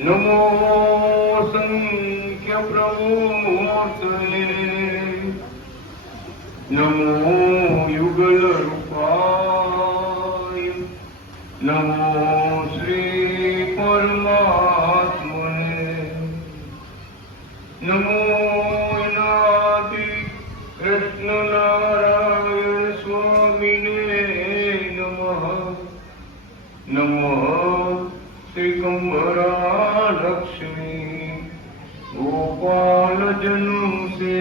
नमो संख्य प्रमूर्तये नमो युगल रूपाय नमो श्री परमात्मने नमो नादि कृष्ण नारायण स्वामिने नमः नमः श्रीकंभरा लक्ष्मी गोपाल जनु से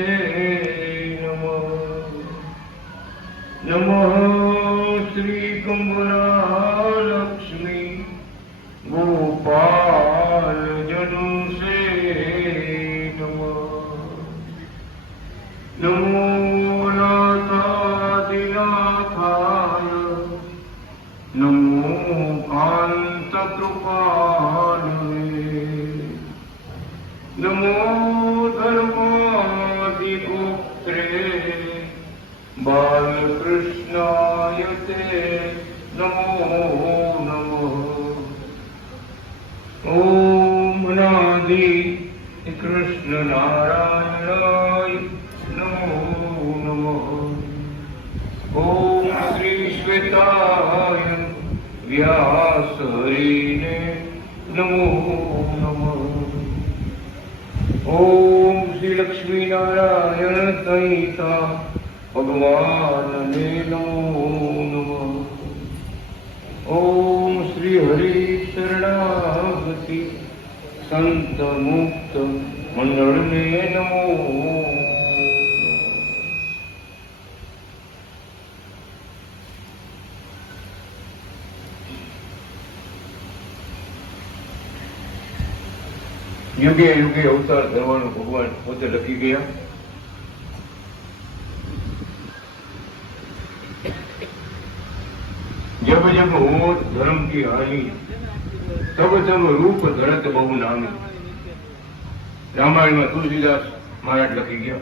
नमः नमः श्रीकंभरा लक्ष्मी गोपाल जनु से नमः नमो नाथादिनाथाय नमो कांत कृपालवे नमो धर्मादिगोत्रे बालकृष्णाय ते नमो नमः ओम अनादि कृष्ण नारायणाय नमो नमः ओम श्री श्वेताय व्यास हरिने नमो नमः ओम श्री लक्ष्मी नारायण सहिता भगवान ने नमो नमः ओम श्री हरि शरणागति संत मुक्त मंडल ने नमो યુગે યુગે અવતાર ધરવાનું ભગવાન પોતે લખી ગયા. जब जब हो धर्म की हानि तब तब रूप धरत बहु नामी. रामायण में तुलसीदास महाराज लखी गया.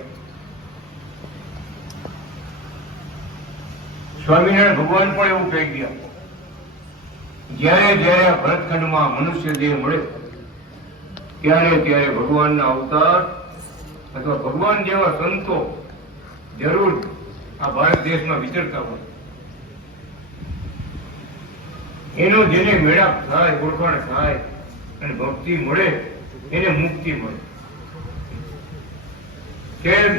સ્વામિનારાયણ ભગવાન પણ એવું કહી ગયા, જ્યારે જ્યારે ભરતખંડમાં મનુષ્ય દેહ મળે ત્યારે ત્યારે ભગવાનના અવતાર અથવા ભગવાન જેવા સંતો જરૂર આ ભારત દેશમાં વિચરતા હોય. એનો જેને મેળાપ થાય, ઓળખાણ થાય અને ભક્તિ મળે એને મુક્તિ મળે. કેમ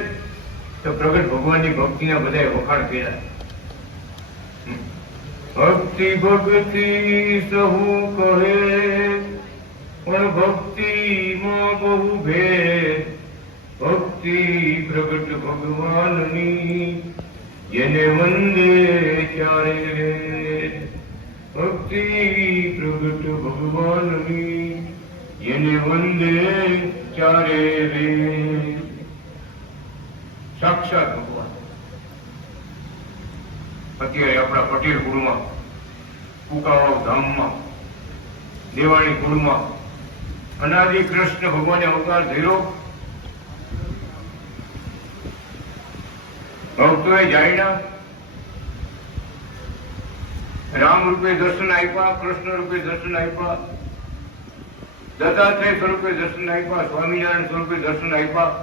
તો પ્રગટ ભગવાનની ભક્તિના બધા વખાણ કર્યા. ભક્તિ ભક્તિ સહુ કહે પણ ભક્તિ માં બહુ ભેદ. ભક્તિ પ્રગટ ભગવાનની જેને વંદે ચારે વેદ. ભક્તિ પ્રગટ ભગવાનની જેને વંદે ચારે વેદ. સાક્ષાત ભગવાન અત્યારે આપણા પટેલ કુળમાં, કુકાવાવ ધામમાં, દેવાણી કુળમાં અનાદિ કૃષ્ણ ભગવાને અવતાર ધર્યો. ભક્તોએ જાણ્યા, રામ રૂપે દર્શન આપ્યા, કૃષ્ણ રૂપે દર્શન આપ્યા, દત્તાત્રેય સ્વરૂપે દર્શન આપ્યા, સ્વામિનારાયણ સ્વરૂપે દર્શન આપ્યા.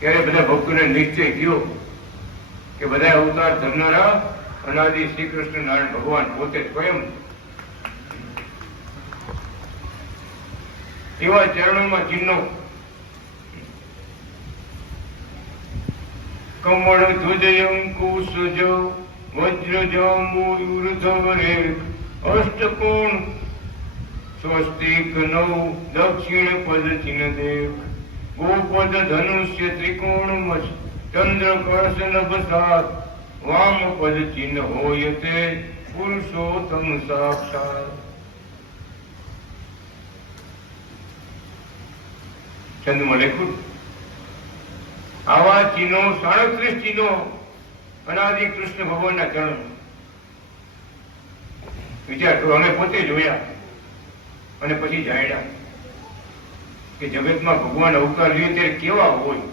ત્યારે બધા ભક્તોને નિશ્ચય થયો કે બધા અવતાર ધરનારા અનાદિ શ્રી કૃષ્ણ નારાયણ ભગવાન પોતે સ્વયં. એવા ચરણોમાં ચિહ્નો કમળ ધ્વજ અંકુશ વજ્ર જાંબુયુર્ધવરે અષ્ટકોણ સ્વસ્તિક નવ દક્ષિણ પદ ચિહ્ન દેવ ગોપદ ધનુષ્ય ત્રિકોણ ચંદ્ર કળશ નભ સાત વામ પદ ચિહ્ન હોય તે પુરુષોત્તમ સાક્ષાત. છંદમાં લખ્યું આવા ચિહ્નો 37 ચિહ્નો અનાદિ કૃષ્ણ ભગવાનના ચરણ. વિચાર કરો, અમે પોતે જોયા અને પછી જાણ્યા કે જગતમાં ભગવાન અવતાર લે ત્યારે કેવા હોય.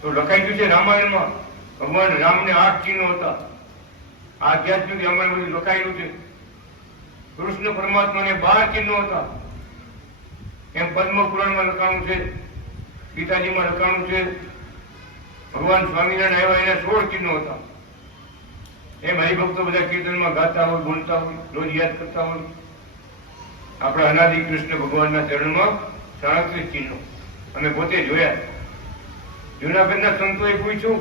તો લખાઈ ગયું છે રામાયણમાં, ભગવાન રામને 8 ચિહ્નો હતા. આધ્યાત્મિક રામાયણ બધું લખાયેલું છે. કૃષ્ણ પરમાત્માને 12 ચિહ્નો હતા. એમ પદ્મ પુરાણમાં લખાણું છે, ગીતાજીમાં લખાણું છે. ભગવાન સ્વામિનારાયણ આવ્યા એના 16 ચિહ્નો હતા. એમ હરિભક્તો બધા કીર્તનમાં ગાતા હોય, બોલતા હોય, રોજ યાદ કરતા હોય. આપણા અનાદિ કૃષ્ણ ભગવાનના ચરણમાં 37 ચિહ્નો અમે પોતે જોયા. જુનાગઢના સંતોએ પૂછ્યું,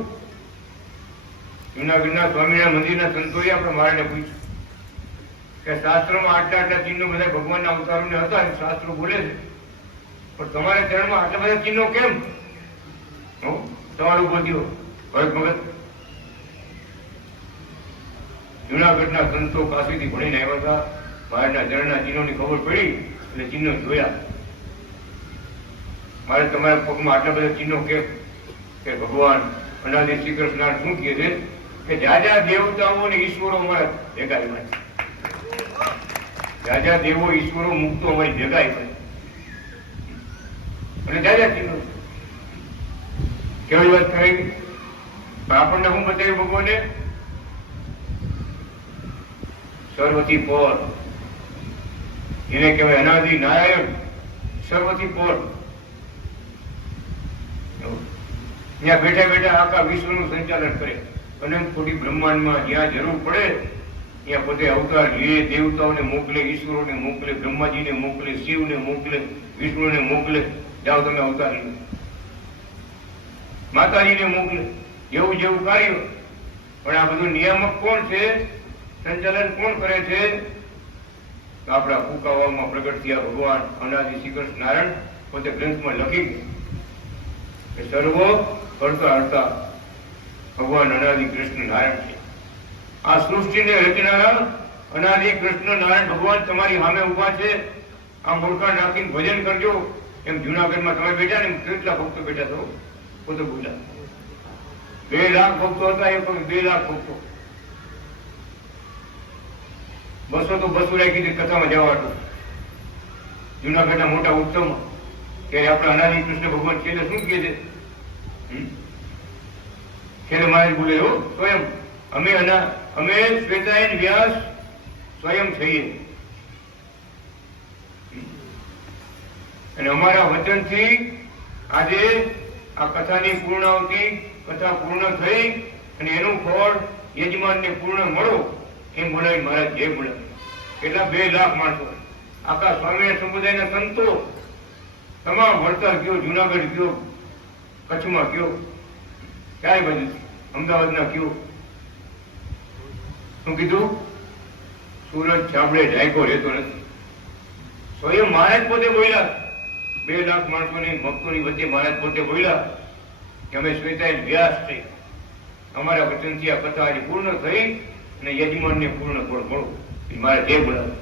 જુનાગઢના સ્વામિનારાયણ મંદિરના સંતોએ આપણે મહારાજને પૂછ્યું કે શાસ્ત્રોમાં આટલા ચિહ્નો બધા ભગવાનના અવતારોને હતા, શાસ્ત્રો બોલે છે, પણ તમારા ચરણમાં આટલા બધા ચિહ્નો કેમ? તમારું બોલ્યો ભરત ભગત. જુનાગઢના સંતો કાશીથી ભણીને આવ્યા હતા. મહારાજના ચરણના ચિહ્નોની ખબર પડી એટલે ચિહ્નો જોયા. મારે તમારા પગમાં આટલા બધા ચિહ્નો કેમ? કે ભગવાન અનાદિ શ્રી કૃષ્ણ શું કહે છે કે જાજા દેવતાઓ અને ઈશ્વરો અમારા ભેગા આવ્યા છે. જાજા દેવો ઈશ્વરો મુક્તો અમારી ભેગા આવ્યા છે અને જાજા ચિહ્નો. કેવી વાત થઈ? આપણને શું બતાવ્યું ભગવાને? સર્વથી પર, એને કહેવાય અનાદિ નારાયણ, સર્વથી પર. ત્યાં બેઠા બેઠા આખા વિશ્વનું સંચાલન કરે. અને ખોટી બ્રહ્માંડમાં જ્યાં જરૂર પડે ત્યાં પોતે અવતાર લે, દેવતાઓને મોકલે, ઈશ્વરોને મોકલે, બ્રહ્માજીને મોકલે, શિવને મોકલે, વિષ્ણુને મોકલે. જાઓ તમે અવતાર લે. માતાજીને મોકલે. જેવું જેવું કાર્ય. પણ આ બધું નિયામક કોણ છે? સંચાલન કોણ કરે છે? આપણા ફૂંકાવામાં પ્રગટ થયા ભગવાન અનાદિ શ્રી કૃષ્ણ નારાયણ પોતે ગ્રંથમાં લખી કે સર્વ કરતા હરતા ભગવાન અનાદિ કૃષ્ણ નારાયણ છે. આ સૃષ્ટિને રચનારા અનાદિ કૃષ્ણ નારાયણ ભગવાન તમારી સામે ઉભા છે. આ મોડકાન રાખીને ભજન કરજો. એમ જુનાગઢમાં તમે બેઠા ને કેટલા ભક્તો બેઠા છો? પોતે બોલ્યા 2 લાખ ભક્તો હતા. એ પણ 2 લાખ ભક્તો. 200 તો 200 રાખી દીધી કથામાં જવાનું. જુનાગઢના મોટા ઉત્સવમાં ત્યારે આપણા અનાદિ કૃષ્ણ ભગવાન છેલ્લે શું કહે છે? છેલ્લે મહારાજ બોલે સ્વયં અમે શ્વેતાયન વ્યાસ સ્વયં છીએ અને અમારા વચનથી આજે આ કથાની પૂર્ણાવતિ, કથા પૂર્ણ થઈ અને એનું ફળ યજમાનને પૂર્ણ મળો એમ બોલાવી મહારાજ જય બોલાવે. કેટલા 2 લાખ માણસો, આખા સ્વામિનારાયણ સમુદાયના સંતો તમામ વડતાલ ગયો, જુનાગઢ ગયો, કચ્છમાં ગયો, ક્યાંય બાજુ અમદાવાદના ગયો. શું કીધું? સુરત છાબડે ઢાંકો રહેતો નથી. સ્વયં મહારાજ પોતે બોલ્યા. 2 લાખ માણસોની ભક્તોની વચ્ચે મહારાજ પોતે બોલ્યા કે અમે શ્વેતાયન વ્યાસ થઈ. અમારા વચનથી આ કથા આજે પૂર્ણ થઈ અને યજમાનને પૂર્ણ ફળ મળો. મારે જે બોલાવે.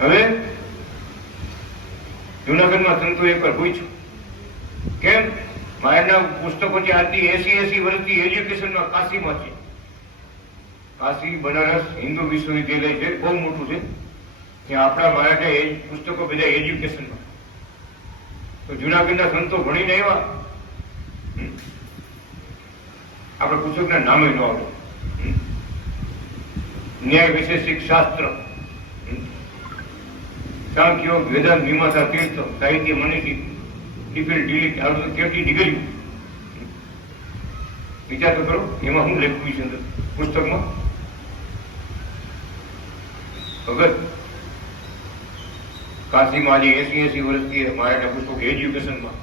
હવે જુનાગઢમાં સંતો એકવાર પૂછ્યું કેમ? મહારાજના પુસ્તકો છે આજથી 80 વર્ષથી એજ્યુકેશનમાં કાશીમાં છે. કાશી બનારસ હિન્દુ વિશ્વવિદ્યાલય છે, બહુ મોટું છે. ત્યાં આપણા મહારાજે પુસ્તકો બધા એજ્યુકેશનમાં. તો જુનાગઢના સંતો ભણીને આવ્યા. આપણે પુસ્તકના નામે ન આવડે. ન્યાય વિશેષિક શાસ્ત્ર, સાંખ્ય, વેદાંત, મીમાંસા, તીર્થ, સાહિત્ય, મનીષી, ડિફિલ, ડિલીટ, આ બધું કેટલી ડિગ્રી. વિચાર તો કરો એમાં શું લખ્યું છે અંદર પુસ્તકમાં? ભગત કાશીમાં આજે 80 વર્ષથી મહારાજના પુસ્તકો એજ્યુકેશનમાં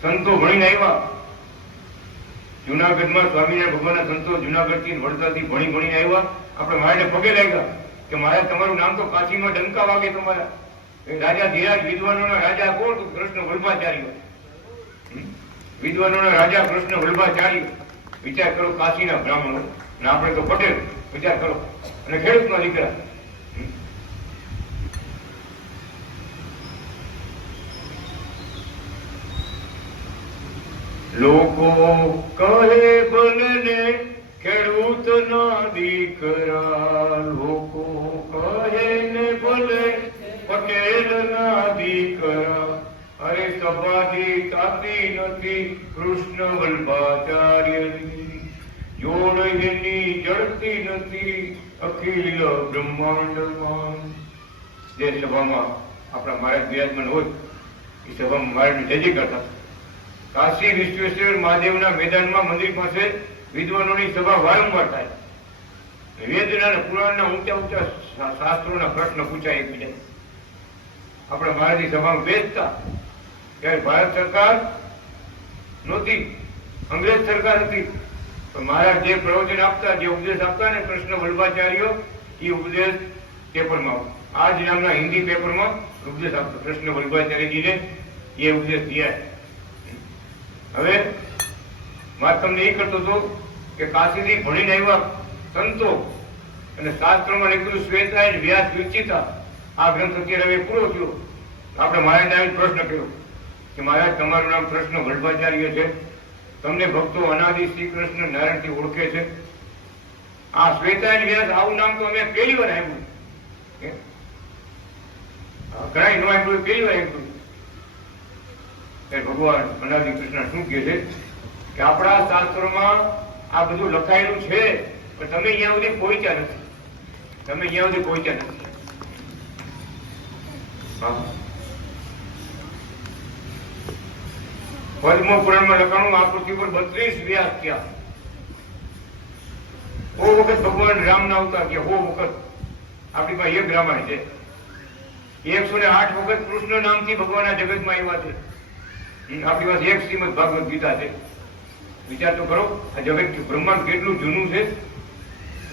સંતો ભણીને આવ્યા. જુનાગઢમાં સ્વામિનારાયણ ભગવાનના સંતો જુનાગઢથી વડતાલથી ભણીને આવ્યા. આપણે મહારાજને પગે લાગ્યા કે મહારાજ તમારું નામ તો કાશીમાં ડંકા વાગે તમારા. રાજા ધીરાજ, વિદ્વાનોના રાજા કોણ? કૃષ્ણ વલ્ભાચાર્ય. વિદ્વાનોના રાજા કૃષ્ણ વલ્ભાચાર્ય. વિચાર કરો, કાશીના બ્રાહ્મણો ને આપણે તો પટેલ. વિચાર કરો. અને ખેડૂતના દીકરા. લોકો કહે બનને ખેડૂતના દીકરા. લોકો કહે ને ભલે પટેલના દીકરા. અરે સપાટી તાતી નથી કૃષ્ણ વલ્ભાચાર્યની. જોડ એની જડતી નથી અખિલ બ્રહ્માંડમાં જે સભામાં આપણા મહારાજ બિરાજમાન હોય એ સભામાં મહારાજને જય કરતા. કાશી વિશ્વેશ્વર મહાદેવના મેદાનમાં મંદિર પાસે વિદ્વાનોની સભા વારંવાર થાય. વેદના અને પુરાણના ઊંચા ઊંચા શાસ્ત્રોના પ્રશ્ન પૂછાય એકબીજા. આપણે મહારાજની સભામાં બેસતા ત્યારે ભારત સરકાર નહોતી, અંગ્રેજ સરકાર હતી. તો મહારાજ જે પ્રવચન આપતા, જે ઉપદેશ આપતા ને કૃષ્ણ વલ્લભાચાર્ય, એ ઉપદેશ પેપરમાં, આ જ નામના હિન્દી પેપરમાં ઉપદેશ આપતો કૃષ્ણ વલ્લભાચાર્યજીને એ ઉપદેશ દિયા. હવે વાત તમને એ કરતો હતો કે કાશીથી ભણીને આવ્યા સંતો અને શાસ્ત્રોમાં લખેલું શ્વેતાયન વ્યાસ વિરચિતા આ ગ્રંથ અત્યારે હવે પૂરો થયો. આપણે મહારાજને આવી પ્રશ્ન કર્યો કે મહારાજ તમારું નામ કૃષ્ણ વલ્લભાચાર્ય છે, તમને ભક્તો અનાદિ શ્રી કૃષ્ણ નારાયણથી ઓળખે છે. આ શ્વેતાયન વ્યાસ આવું નામ તો અમે પહેલી વાર આવ્યું, ઘણા નો આવ્યું, પહેલી વાર આવ્યું. ભગવાન અનાદિ કૃષ્ણ શું કહે છે કે આપણા શાસ્ત્રોમાં આ બધું લખાયેલું છે, પણ તમે અહીંયા સુધી પહોંચ્યા નથી. તમે અહીંયા સુધી પહોંચ્યા નથી. પદ્મ પુરાણમાં લખાણું આ પૃથ્વી પર 32 વ્યાસ થયા. ઓ વખત ભગવાન રામના અવતાર થયા. ઓ વખત આપણી પાસે એક રામાયણ છે. 108 વખત કૃષ્ણ નામથી ભગવાન આ જગતમાં આવ્યા છે. આપણી પાસે એક શ્રીમદ ભાગવત ગીતા છે. વિચાર તો કરો, આ જગત બ્રહ્માંડ કેટલું જૂનું છે.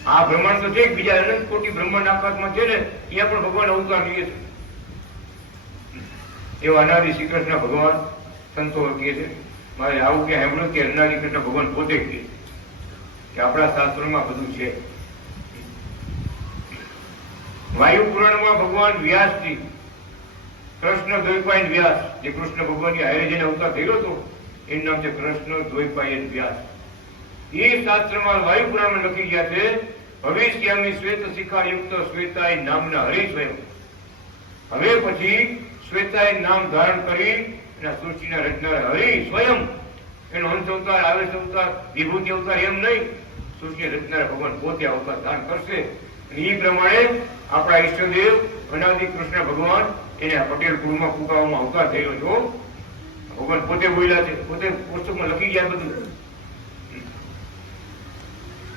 આ બ્રહ્માંડ તો છે, બીજા અનંત કોટી બ્રહ્માંડ આકાશમાં છે ને, ત્યાં પણ ભગવાન અવતાર લઈએ છે. એવા અનાદિ શ્રી કૃષ્ણ ભગવાન સંતો કહે છે. મારે આવું કે સાંભળ્યું કે અનાદિ કૃષ્ણ ભગવાન પોતે કહે કે આપણા શાસ્ત્રોમાં બધું છે. વાયુ પુરાણમાં ભગવાન વ્યાસજી, કૃષ્ણ દ્વૈપાયન વ્યાસ, જે કૃષ્ણ ભગવાનની હારે જેને અવતાર થયેલો હતો એનું નામ છે કૃષ્ણ દ્વૈપાયન વ્યાસ. એ શાસ્ત્રમાં વાયુ પુરાણમાં લખી ગયા છે ભવિષ્યામી શ્વેત શિખા યુક્ત શ્વેતાય નામના હરિ સ્વયં. હવે પછી શ્વેતાય નામ ધારણ કરી સૃષ્ટિના રચનાર હરિ સ્વયં, એનો અંશ અવતાર, આવેશ અવતાર, વિભૂતિ અવતાર એમ નહીં, સૃષ્ટિ રચનાર ભગવાન પોતે અવતાર ધારણ કરશે. એ પ્રમાણે આપણા ઈષ્ટદેવ અનાદિ કૃષ્ણ ભગવાન એને પટેલ કુળમાં ફૂંકાવામાં અવતાર થયેલો છો. ભગવાન પોતે બોલ્યા છે, પોતે પુસ્તકમાં લખી ગયા બધું.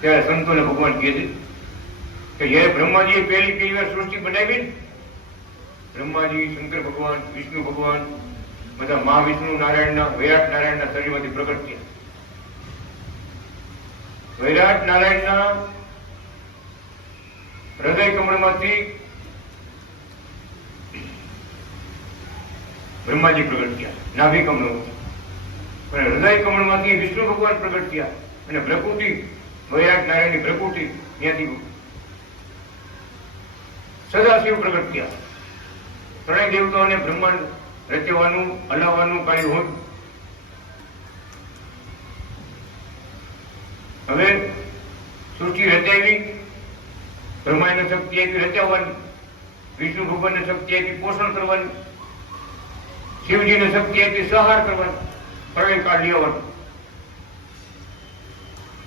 ત્યારે સંતોને ભગવાન કહે છે કે જયારે બ્રહ્માજીએ પહેલી વાર સૃષ્ટિ બનાવી, બ્રહ્માજી, શંકર ભગવાન, વિષ્ણુ ભગવાન બધા મહાવિષ્ણુ નારાયણના, વૈરાટ નારાયણના શરીરમાંથી પ્રગટ થયા. વૈરાટ નારાયણના હૃદય કમળમાંથી બ્રહ્માજી પ્રગટ થયા, નાભી કમળમાંથી. અને હૃદય કમળમાંથી વિષ્ણુ ભગવાન પ્રગટ થયા અને પ્રકૃતિ, વૈરાટ નારાયણની પ્રકૃતિ, ત્યાંથી સદાશિવ પ્રગટ થયા. ત્રણેય દેવતાઓને બ્રહ્માંડ રચવાનું, હલાવવાનું કાર્ય હોય. હવે સૃષ્ટિ રચાવી, બ્રહ્માને શક્તિ આપી રચાવવાની, વિષ્ણુ ભગવાનને શક્તિ આપી પોષણ કરવાની, શિવજીને શક્તિ આપી સહાર કરવાની, પ્રલય કાળ લેવાનું.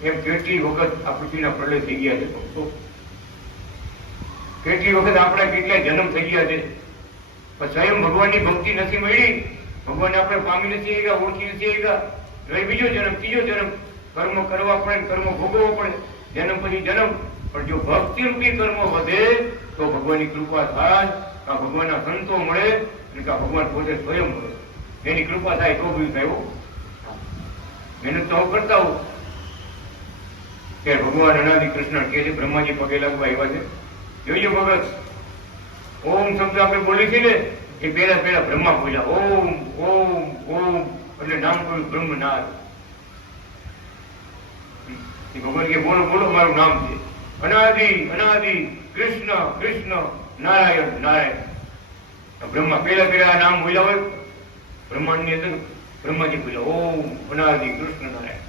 એમ કેટલી વખત આ પૃથ્વીના પ્રલય થઈ ગયા છે ભક્તો. કેટલી વખત આપણા કેટલા જન્મ થઈ ગયા છે. સ્વયં ભગવાનની ભક્તિ નથી મળી, ભગવાનને આપણે પામી નથી આવ્યા, ઓળખી નથી આવ્યા. હવે બીજો જન્મ, ત્રીજો જન્મ, કર્મ કરવા પડે, કર્મ ભોગવવો પડે, જન્મ પછી જન્મ. પણ જો ભક્તિ રૂપી કર્મ વધે તો ભગવાનની કૃપા થાય, આ ભગવાનના સંતો મળે અને ભગવાન પોતે સ્વયં મળે. એની કૃપા થાય તો બી થાય. મહેનત તો કરતા હોઉં કે ભગવાન અનાદિ કૃષ્ણ કે છે બ્રહ્માજી પગે લાગવા આવ્યા છે. જોઈજો ભગત, ઓમ શબ્દ આપણે બોલી છે ને એ પહેલા બ્રહ્મા બોલ્યા. ઓમ ઓમ ઓમ એટલે નામ કોઈ બ્રહ્મ નાદ. ભગવાન કે બોલો બોલો મારું નામ છે અનાદિ અનાદિ કૃષ્ણ કૃષ્ણ નારાયણ નારાયણ. બ્રહ્મા પહેલા નામ બોલ્યા હોય બ્રહ્માંડ ની અંદર, બ્રહ્માજી બોલ્યા ઓમ અનાદિ કૃષ્ણ નારાયણ.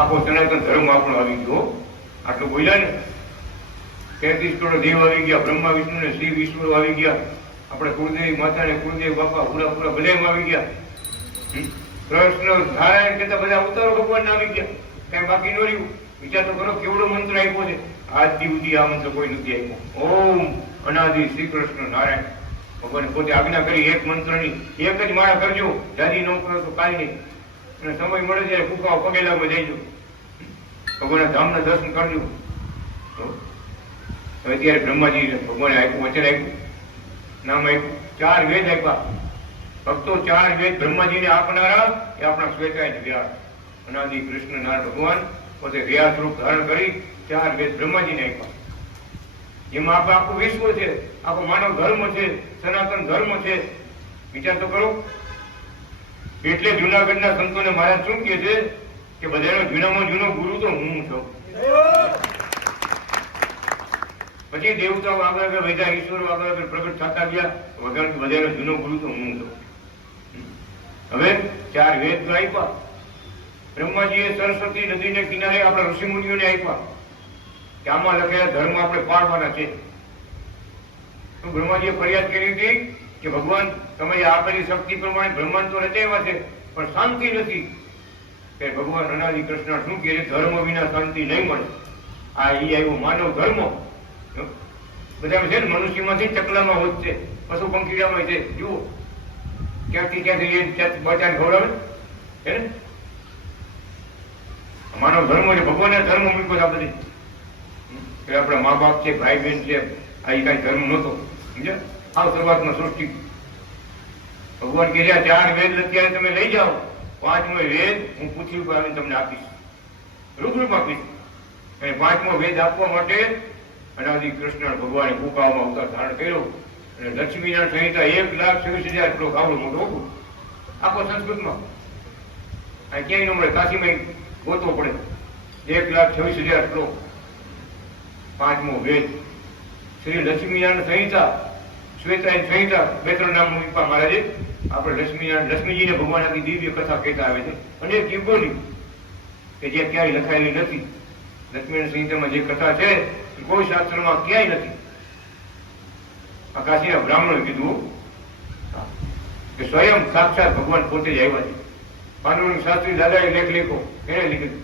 આખો સનાતન ધર્મ આપણો આવી ગયો. આટલું બોલ્યા ને 33 કરોડ દેવ આવી ગયા, બ્રહ્મા વિષ્ણુ ને શ્રી વિષ્ણુ આવી ગયા, આપણે કુળદેવી માતા ને કુળદેવ બાપા પૂરા બધા આવી ગયા. કૃષ્ણ નારાયણ કરતા બધા અવતારો ભગવાન આવી ગયા, કઈ બાકી ન રહ્યું. વિચાર તો કરો કેવડો મંત્ર આપ્યો છે. આજ સુધી આ મંત્ર કોઈ નથી આપ્યો. ઓમ અનાદિ શ્રી કૃષ્ણ નારાયણ. ભગવાને પોતે આજ્ઞા કરી એક મંત્રની એક જ માળા કરજો, જાજી ન કરો તો કાંઈ નહીં. અને સમય મળે ત્યારે કુકાઓ પગેલામાં જઈજો, ભગવાનના ધામના દર્શન કરજો. હવે ત્યારે બ્રહ્માજી ભગવાને આપ્યું, વચન આપ્યું, નામ આપ્યું, 4 વેદ આપ્યા. ભક્તો 4 વેદ બ્રહ્માજીને આપનારા એ આપણા શ્વેતાય વ્યાસ અનાદિ કૃષ્ણ નારાયણ ભગવાન પોતે વ્યાસ રૂપ ધારણ કરી 4 વેદ બ્રહ્માજીને આપ્યા. એમાં આપણે આખું વિશ્વ છે, આખો માનવ ધર્મ છે, સનાતન ધર્મ છે. વિચાર તો કરો. એટલે જુનાગઢના સંતોને મહારાજ શું કહે છે કે બધાનો જૂનામાં જૂનો ગુરુ તો હું છું. પછી દેવતાઓ આગળ આગળ વધ્યા, ઈશ્વરો આગળ આગળ પ્રગટ થતા ગયા, બધાનો જૂનો ગુરુ તો હું છું. હવે 4 વેદ તો આપ્યા. બ્રહ્માજીએ સરસ્વતી નદીને કિનારે આપણા ઋષિમુનિઓને આપ્યા કે આમાં લખેલા ધર્મ આપણે પાળવાના છે. તો બ્રહ્માજીએ ફરિયાદ કરી હતી કે ભગવાન તમે આપેલી શક્તિ પ્રમાણે બ્રહ્માંડ તો રચાવ્યા છે પણ શાંતિ નથી. કે ભગવાન અનાદિ કૃષ્ણ શું કહે છે, ધર્મ વિના શાંતિ નહીં મળે. આ ઈ આવ્યો માનવ ધર્મ. બધા છે ને મનુષ્યમાંથી ચકલામાં હોત છે, પશુ પંખીડામાં છે. જુઓ ક્યાંથી ક્યાંથી બચાને ખવડાવે છે ને. માનવ ધર્મ છે, ભગવાનના ધર્મ મૂક્યો આ બધી. આપણા મા બાપ છે, ભાઈ બહેન છે, આ કઈ ધર્મ નહોતો. સમજ્યા? આવ શરૂઆતમાં સૃષ્ટિ. ભગવાન કે 4 વેદ અત્યારે તમે લઈ જાઓ, 5મો વેદ હું પૃથ્વી પર આવીને તમને આપીશ, રૂબરૂ આપીશ. અને 5મો વેદ આપવા માટે અનાદિ કૃષ્ણ ભગવાને કુકાઓમાં અવતાર ધારણ કર્યો. અને લક્ષ્મીનારાયણ સંહિતા 1,26,000 શ્લોક આવડો મોટો હતું આખો સંસ્કૃતમાં. આ ક્યાંય ન મળે, કાશીમાં ગોતવો પડે. 1,26,000 શ્લોક. 5મો વેદ શ્રી લક્ષ્મીનારાયણ સંહિતા, શ્વેતાયન સંહિતા, 2-3 નામ મૂક્યા મહારાજે. આપણે લક્ષ્મીજીને ભગવાન આખી દિવ્ય કથા કહેતા આવે છે અનેક યુગોની, કે જે ક્યાંય લખાયેલી નથી. લક્ષ્મીનારાયણ સંહિતામાં જે કથા છે એ કોઈ શાસ્ત્રમાં ક્યાંય નથી. આ કાશીના બ્રાહ્મણોએ કીધું કે સ્વયં સાક્ષાત ભગવાન પોતે જ આવ્યા છે. પાંડુરંગ શાસ્ત્રી દાદાએ લેખ લેખો એને લીધું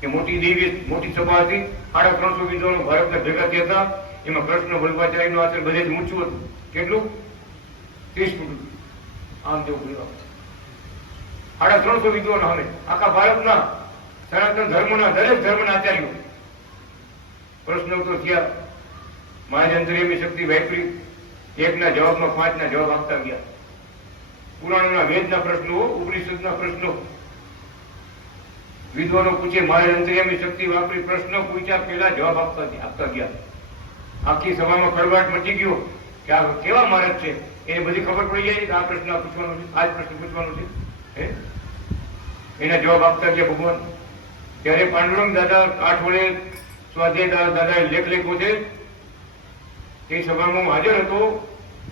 કે મોટી દિવ્ય મોટી સભા હતી, 350 વિદ્વાનો ભારતના ભેગા થયા હતા. એમાં કૃષ્ણ વલ્લભાચાર્યનું આચર બધે જ ઊંચું હતું. કેટલું? 30 ફૂટ. આમ જેવું બોલવા 350 વિદ્વાનો હવે આખા ભારતના સનાતન ધર્મના દરેક ધર્મના આચાર્યો પ્રશ્નો તો થયા. મહારાજ અંતર્યામી શક્તિ વાપરી, 1ના જવાબમાં 5ના જવાબ આપતા ગયા. પુરાણોના વેદના પ્રશ્નો, ઉપનિષદના પ્રશ્નો વિદ્વાનો પૂછે, મહારાજ અંતર્યામી શક્તિ વાપરી પ્રશ્નો પૂછ્યા, પેલા જવાબ આપતા ગયા. આખી સભામાં કડવાટ મચી ગયો કે આ કેવા મહારાજ છે. એને બધી ખબર પડી જાય કે આ પ્રશ્ન પૂછવાનો છે, આ જ પ્રશ્ન પૂછવાનો છે. એના જવાબ આપતા ગયા ભગવાન. ત્યારે પાંડુરંગ દાદા કાઠોળે સ્વાધ્યાય દાદાએ લેખ લખ્યો છે. તે સભામાં હું હાજર હતો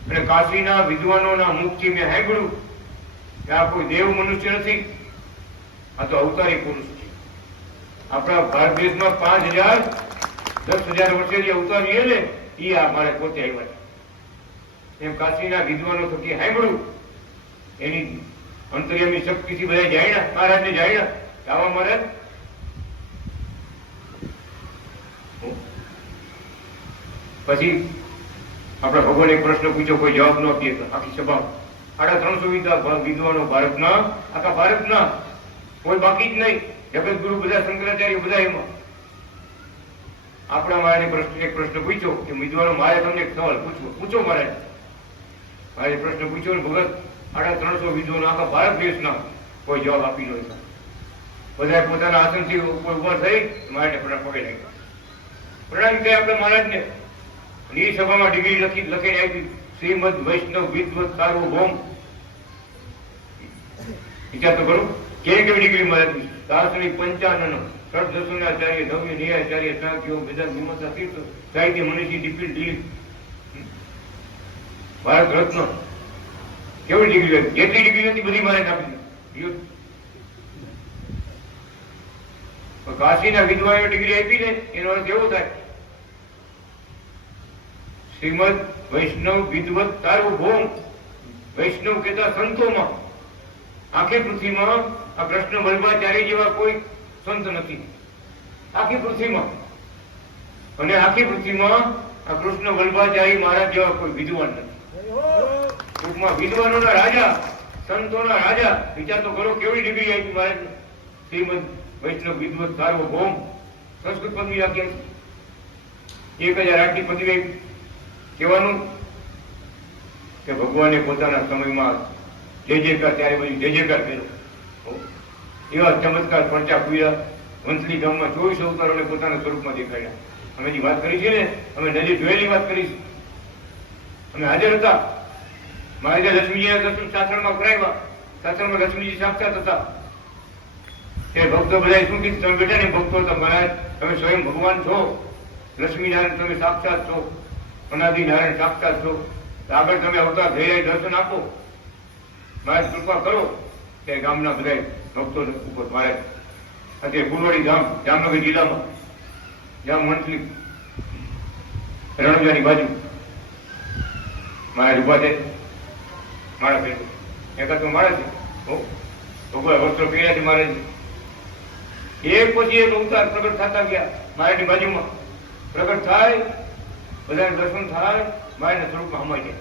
અને કાશીના વિદ્વાનોના મુખથી મેં સાંભળ્યું કે આ કોઈ દેવ મનુષ્ય નથી, આ તો અવતારી પુરુષ છે. આપણા ભારત દેશમાં 5,000 10,000 વર્ષે જે અવતારીએ ને એ આ મારે પોતે આવ્યા છે. એમ કાશીના વિદ્વાનો થકી સાંભળ્યું. એની અંતર્યામી શક્તિથી બધા જાણ્યા, મહારાજને જાણ્યા કે આવા મહારાજ. પછી આપણે ભગવાન એક પ્રશ્ન પૂછ્યો, કોઈ જવાબ ન આપીએ. આખી સભા 350 વિદ્વાનો ભારતના, આખા ભારતના, કોઈ બાકી જ નહીં. જગતગુરુ બધા, શંકરાચાર્ય બધા એમાં. આપણા મહારાજે એક પ્રશ્ન પૂછ્યો કે વિદ્વાનો, મારે તમને એક સવાલ પૂછો મહારાજ. મારે પ્રશ્ન પૂછ્યો ને ભગત 350 વિદ્વાનો આખા ભારત દેશના કોઈ જવાબ આપી ન હતા. બધા પોતાના આસનથી ઉભા થઈ મહારાજને પગે લાગ્યા, પ્રણામ કર્યા આપણે મહારાજને. એ સભામાં ડિગ્રી લખીને આપી, શ્રીમદ વૈષ્ણવ વિદ્વત સાર્વભૌમ. વિચાર તો કરું કેવી કેવી ડિગ્રી મહારાજની. દાર્શનિક 55, ષડદર્શનાચાર્ય, નવ્ય ન્યાયાચાર્ય, સાંખ્યો, વેદાંત, મીમાંસા, તીર્થ, સાહિત્ય, મનીષી, ડિપ્ટી, દિલીપ, ભારત રત્ન. કેવી ડિગ્રી હતી? જેટલી ડિગ્રી હતી બધી મહારાજ આપી દીધી. કાશીના વિદ્વાનોએ ડિગ્રી આપી ને એનો અર્થ એવો થાય, શ્રીમદ વૈષ્ણવ વિદ્વત સાર્વભૌમ. વૈષ્ણવ કહેતા સંતોમાં આખી પૃથ્વીમાં આ કૃષ્ણ વલ્લભાચાર્ય જેવા કોઈ સંત નથી. આખી પૃથ્વીમાં. અને આખી પૃથ્વીમાં આ કૃષ્ણ વલ્લભાચારી મહારાજ જેવા કોઈ વિદ્વાન નથી. ટૂંકમાં વિદ્વાનોના રાજા, સંતોના રાજા. વિચાર તો કરો કેવડી ડિગ્રી આપી મહારાજ. શ્રીમદ વૈષ્ણવ વિદ્વત સાર્વભૌમ સંસ્કૃત પદવી આપી. 1008ની પદવી કહેવાનું કે ભગવાને પોતાના સમયમાં જય જયકાર, ત્યારે બધું જય જયકાર કર્યો. એવા ચમત્કાર પરચા પૂર્યા. વંથલી ગામમાં 24 અવતારોને પોતાના સ્વરૂપમાં દેખાડ્યા. અમે જે વાત કરી છે ને, અમે નજર જોયેલી વાત કરીશું. અમે હાજર હતા. મહારાજે લક્ષ્મીજીના દર્શન સાસણમાં કરાવ્યા. સાસણમાં લક્ષ્મીજી સાક્ષાત હતા. તે ભક્તો બધા શું કીધું? તમે બેઠા ને ભક્તો હતા, મહારાજ તમે સ્વયં ભગવાન છો. લક્ષ્મીનારાયણ તમે સાક્ષાત છો. અનાદિ નારાયણ સાક્ષાત છો. આગળ તમે અવતાર થઈ રહ્યા દર્શન આપો. મહારાજ કૃપા કરો. તે ગામના બધા ભક્તો ઉપર મહારાજ અત્યારે ફૂલવાડી ગામ, જામનગર જિલ્લામાં, જામ મંથલી રણજાની બાજુ મહારાજ ઉભા છે. મારા પહેલું એકાદ તો મારા છે. ભગવાન વસ્ત્રો પહેર્યા છે મહારાજ. એક પછી એક અવતાર પ્રગટ થતા ગયા. મહારાજની બાજુમાં પ્રગટ થાય, બધાને દર્શન થાય, મહારાજના સ્વરૂપમાં હમાઈ જાય.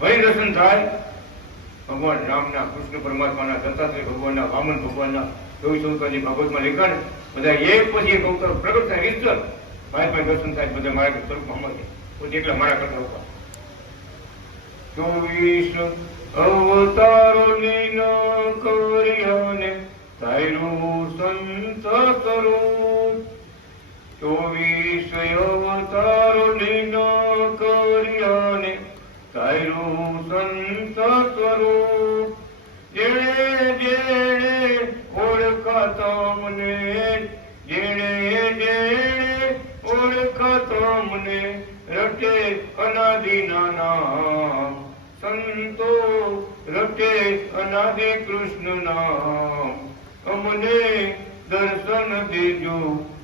વળી દર્શન થાય ભગવાન રામના, કૃષ્ણ પરમાત્માના, દત્તાત્રેય ભગવાનના, વામન ભગવાનના, 24 અવતારની ભાગવતમાં લેખાણ. બધા એક પછી એક અવતાર પ્રગટ થાય. રીતસર મહારાજ દર્શન થાય, બધા મહારાજના સ્વરૂપમાં હમાઈ જાય. પછી એકલા મારા કરતા હતા. 24 અવતારોની ન કર્યાને તારું સંત સ્વરૂપ. 24 અવતારોની ન કર્યાને તારું સંત સ્વરૂપ. જેણે જેણે ઓળખાતા મને, જેણે જેણે ઓળખાતા મને, રટે અનાદિના નામ સંતો, રટે અનાદિ કૃષ્ણ નામ. અમને દર્શન દેજો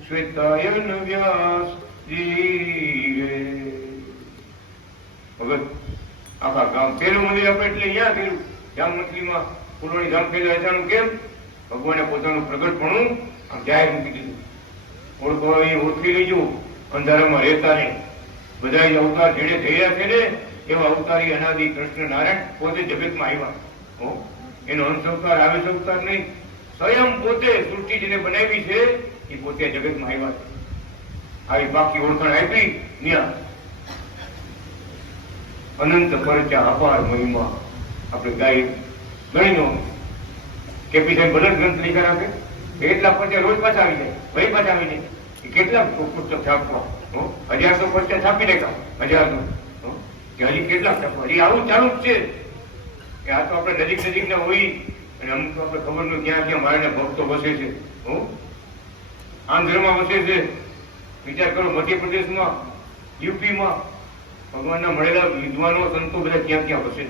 શ્વેતાયન વ્યાસજી. ભગત આખા ગામ પેલું મંદિર આપણે એટલે અહીંયા થયેલું. જામ મંથલીમાં ફૂલોની ધામ પેલું રહેવાનું. કેમ? ભગવાને પોતાનું પ્રગટપણું આમ જાહેર મૂકી દીધું. ઓળખી લેજો, અંધારામાં રહેતા નહીં. બધા અવતાર જેને થઈ રહ્યા છે ને, એવા અવતારી અનાદિ કૃષ્ણ નારાયણ પોતે જગતમાં આવ્યા. એનો અંશ અવતાર, આવેશ અવતાર નહીં. સ્વયં પોતે સૃષ્ટિ જેને બનાવી છે એ પોતે જગતમાં આવ્યા છે. આવી બાકી ઓળખાણ આપી ન્યા અનંત પરચા અપાર મહિમા આપણે ગાય ગણી નો. કેપી સાહેબ ભલે ગ્રંથ લીધા રાખે, એટલા પરચા રોજ પાછા આવી જાય, ભાઈ પાછા આવી જાય. કેટલા પુસ્તક છાપવા? 1000 પરચા છાપી નાખ્યા. 1000 કે હજી કેટલા છાપવા? હજી આવું ચાલુ જ છે. કે આ તો આપણે નજીક ના હોય અને અમુક તો આપણે ખબર ન ક્યાં ક્યાં મારાને ભક્તો વસે છે. આંધ્રમાં વસે છે. વિચાર કરો, મધ્યપ્રદેશમાં, યુપીમાં ભગવાનના મળેલા વિદ્વાનો સંતો બધા ક્યાં ક્યાં વસે.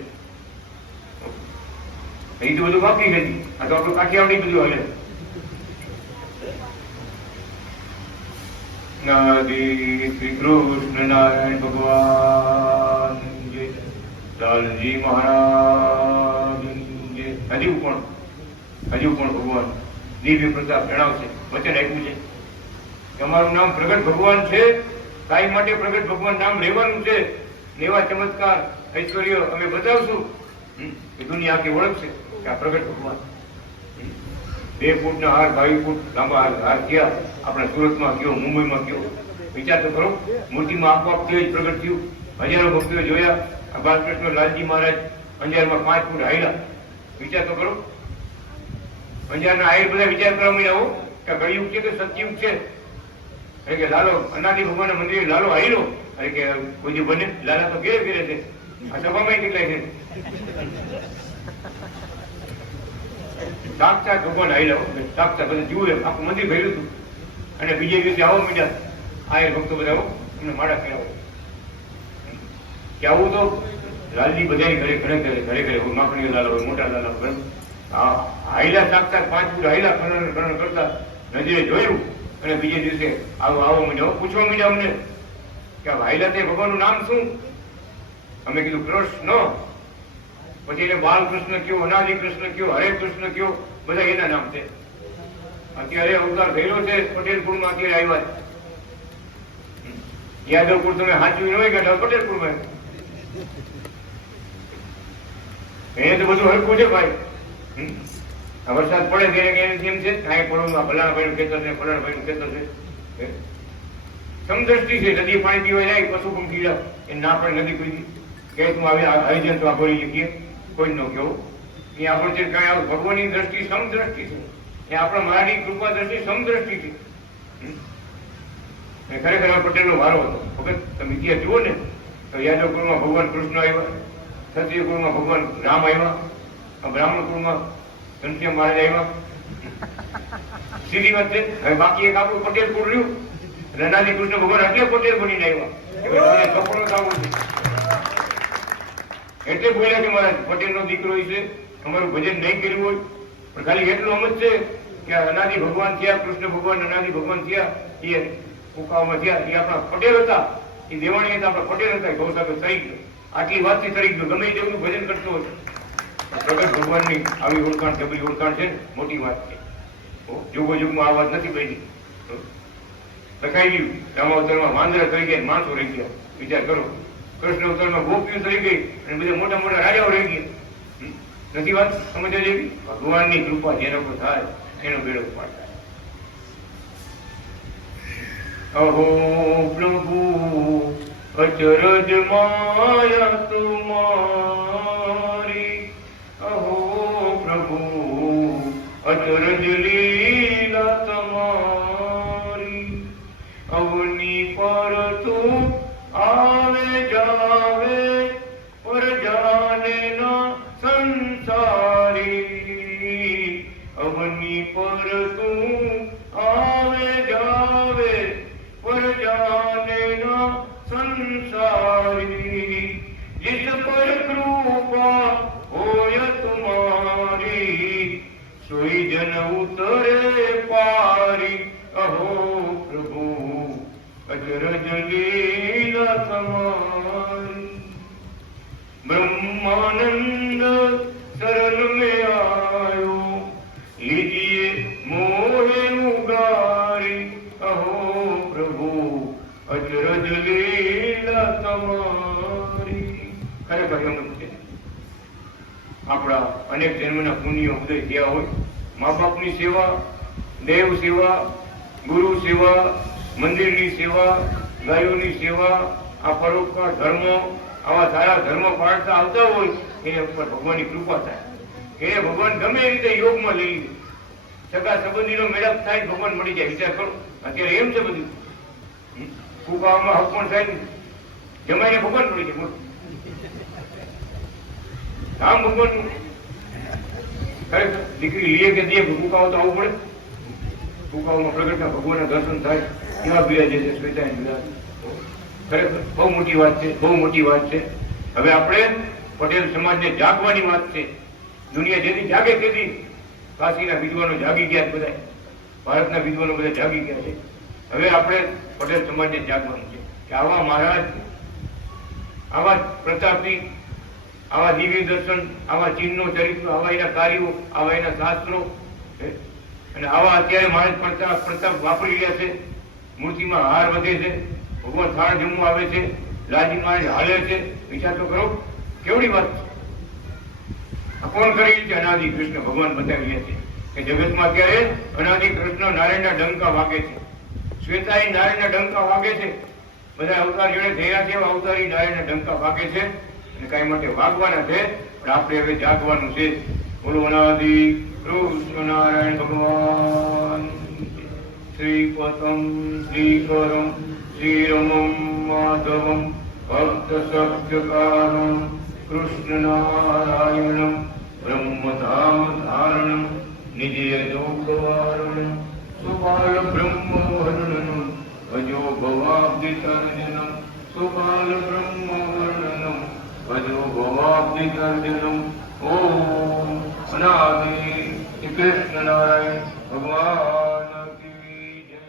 એ તો બધું બાકી નથી. આ તો આપણું કાઠિયાવાડી બધું હાલે. શ્રી કૃષ્ણ નારાયણ ભગવાન જય. લાલજી મહારાજ જય. હજુ પણ ભગવાન દિવ્ય પ્રતાપ જણાવશે. વચન આપ્યું છે કે અમારું નામ પ્રગટ ભગવાન છે. કાંઈ માટે પ્રગટ ભગવાન નામ લેવાનું છે. એવા ચમત્કાર ઐશ્વર્ય અમે બતાવશું. એ દુનિયા આખી ઓળખશે કે આ પ્રગટ ભગવાન. 2 ફૂટના હાર, 22 ફૂટ લાંબા હાર થયા. આપણા સુરતમાં કયો, મુંબઈમાં કયો. વિચાર તો કરો, મૂર્તિમાં આપોઆપ તેજ પ્રગટ થયું. હજારો ભક્તોએ જોયા. આ બાલકૃષ્ણ લાલજી મહારાજ અંજારમાં 5 ફૂટ હાયલા. વિચાર તો કરો, અંજારના આયર બધા વિચાર કરવા માંડ્યા હો કે કળિયુગ છે કે સતયુગ છે. અરે કે લાલો અનાદિ ભગવાનના મંદિરે લાલો હાયલો. અરે કે કોઈ બને લાલા તો ઘેર ઘેરે છે. આ સભામાં કેટલાય છે. સાક્ષાત ભગવાન હાયલા. સાક્ષાત બધા જુએ, આખું મંદિર ભર્યું હતું. અને બીજે દિવસે આવો મીડા આયર ભક્તો બધા અમને માળા ફેરાવો. કે આવું તો લાલજી બધા ઘરે હોય. માખણી લાલા હોય, મોટા લાલા હોય. હાયલા સાક્ષાત 5 ફૂટ હાયલા ખનન કરતા નજરે જોયું. અને બીજે દિવસે આવો મીડા પૂછવા મીડા અમને કે હાયલા તે ભગવાનનું નામ શું? અમે કીધું કૃષ્ણ. પછી એને બાલકૃષ્ણ કયો, અનાદિ કૃષ્ણ કયો, હરે કૃષ્ણ કયો, બધા એના નામ છે. અત્યારે અવતાર થયેલો છે પટેલ કુળમાં અત્યારે આવ્યા છે યાદવ કુળ તમે સાચું ન હોય કે પટેલ કુળમાં એ તો બધું હરકું છે ભાઈ આ વરસાદ પડે ત્યારે કેમ છે કાંઈ પડવામાં ભલાણા ભાઈ નું ખેતર છે ફલાણા ભાઈ નું ખેતર છે સમદ્રષ્ટિ છે નદી પાણી પીવા જાય પશુ પંખી જાય એ ના પડે નદી કોઈ કે તું આવી આયોજન તો આ ભરી શકીએ કોઈ ન કેવું એ આપણે જે કઈ ભગવાનની દ્રષ્ટિ સમદ્રષ્ટિ છે એ આપણા મહારાજની કૃપા દ્રષ્ટિ સમદ્રષ્ટિ છે ખરેખર આ પટેલ નો વારો હતો વખત તમે ઇતિહાસ જુઓ ને તો યાદવ કુળમાં ભગવાન કૃષ્ણ આવ્યા ક્ષત્રિય કુળમાં ભગવાન રામ આવ્યા બ્રાહ્મણ કુળમાં ઘનશ્યામ મહારાજ આવ્યા સીધી વાત છે હવે બાકી એક આપણું પટેલ કુળ રહ્યું રનાજી કૃષ્ણ ભગવાન એટલે પટેલ બનીને આવ્યા સફળ થવું છે એટલે બોલ્યા કે મારા પટેલ નો દીકરો છે અમારું ભજન નહીં કર્યું હોય પણ ખાલી એટલું સમજ છે કે અનાદિ ભગવાન થયા કૃષ્ણ ભગવાન અનાદિ ભગવાન થયા એ કુકાઓમાં થયા એ આપણા પટેલ હતા એ દેવાણી હતા આપણા પટેલ હતા ગૌસાગર તરી ગયો આટલી વાતથી તરી ગયો ગમે તેવું ભજન કરતો હોય પ્રગટ ભગવાનની આવી ઓળખાણ જબરી ઓળખાણ છે મોટી વાત છે યુગો યુગમાં આ વાત નથી બની લખાઈ ગયું રામાવતારમાં વાંદરા થઈ ગયા માણસો રહી ગયા વિચાર કરો કૃષ્ણ અવતારમાં ગોપીઓ થઈ ગઈ અને બધા મોટા મોટા રાજાઓ રહી ગયા નથી વાત સમજવા જેવી ભગવાનની કૃપા જેનો પર થાય એનો બેડો પાડ અહો પ્રભુ અચરજ માયા તુમારી અહો પ્રભુ અચરજ લીલા તમારી અવની પર તું આવે જાવે પર જાને ના સંસારી અવની પર તું આવે જાવે પર જાને ના સંસારી जिस पर कृपा होय तुम्हारी सोई जन उतरे पारी अहो प्रभु अजरज लीला तुम्हारी ब्रह्मानंद शरण में आयो लीजिए मोहे उगारी अहो प्रभु अजरज लीला तुम्हारी ખરેખર એમ છે આપણા અનેક જન્મના પુણ્ય ઉદય થયા હોય મા બાપની સેવા દેવ સેવા ગુરુ સેવા મંદિરની સેવા ગાયોની સેવા આ પરોપકાર ધર્મો આવા સારા ધર્મો પાળતા આવતા હોય એને ઉપર ભગવાનની કૃપા થાય એને ભગવાન ગમે એ રીતે યોગમાં લઈ લે સગા સંબંધીનો મેળાપ થાય ભગવાન મળી જાય વિચાર કરો અત્યારે એમ છે બધું કુકામાં હક પણ થાય જમાઈને ભગવાન મળી જાય આમ ભગવાન ખરેખર દીકરી લીએ કે દે કુકાઓ તો આવવું પડે કુકાઓમાં પ્રગટના ભગવાનના દર્શન થાય એવા બિરાજે છે શ્વેતાની બિરાજ ખરેખર બહુ મોટી વાત છે બહુ મોટી વાત છે હવે આપણે પટેલ સમાજને જાગવાની વાત છે દુનિયા જેથી જાગે તેથી કાશીના વિદ્વાનો જાગી ગયા બધા ભારતના વિદ્વાનો બધા જાગી ગયા છે હવે આપણે પટેલ સમાજને જાગવાનું છે કે આવા મહારાજ આવા પ્રતાપી આવા દિવ્ય દર્શન આવા ચિહ્નો ચરિત્રો આવા એના કાર્યો આવા એના શાસ્ત્રો અને આવા અત્યારે મહારાજ પ્રતાપ વાપરી રહ્યા છે મૂર્તિમાં હાર વધે છે ભગવાન થાળ જમવા આવે છે લાજી મહારાજ હાલે છે વિચાર તો કરો કેવડી વાત છે કોણ કરી છે અનાદિ કૃષ્ણ ભગવાન બતાવી રહ્યા છે કે જગતમાં અત્યારે અનાદિ કૃષ્ણ નારાયણના ડંકા વાગે છે શ્વેતાઈ નારાયણના ડંકા વાગે છે બધા અવતાર જોડે થયા છે અવતારી નારાયણના ડંકા વાગે છે અને કઈ માટે વાગવાના છે પણ આપણે હવે જાગવાનું છે બોલો અનાદિ કૃષ્ણ નારાયણ ભગવાન શ્રીપતમ શ્રીકરમ શ્રીરમમ માધવમ ભક્ત સત્યકારમ કૃષ્ણ નારાયણમ બ્રહ્મધામ ધારણમ નિજય જોગવારણમ સુબાલ બ્રહ્મ વર્ણનમ ભજો ભવાબ્ધિ તર્જનમ સુબાલ બ્રહ્મ વર્ણનમ ભજો ભવાબ્ધિ તર્જનમ ઓમ અનાદિ કૃષ્ણ નારાયણ ભગવાન કી જય.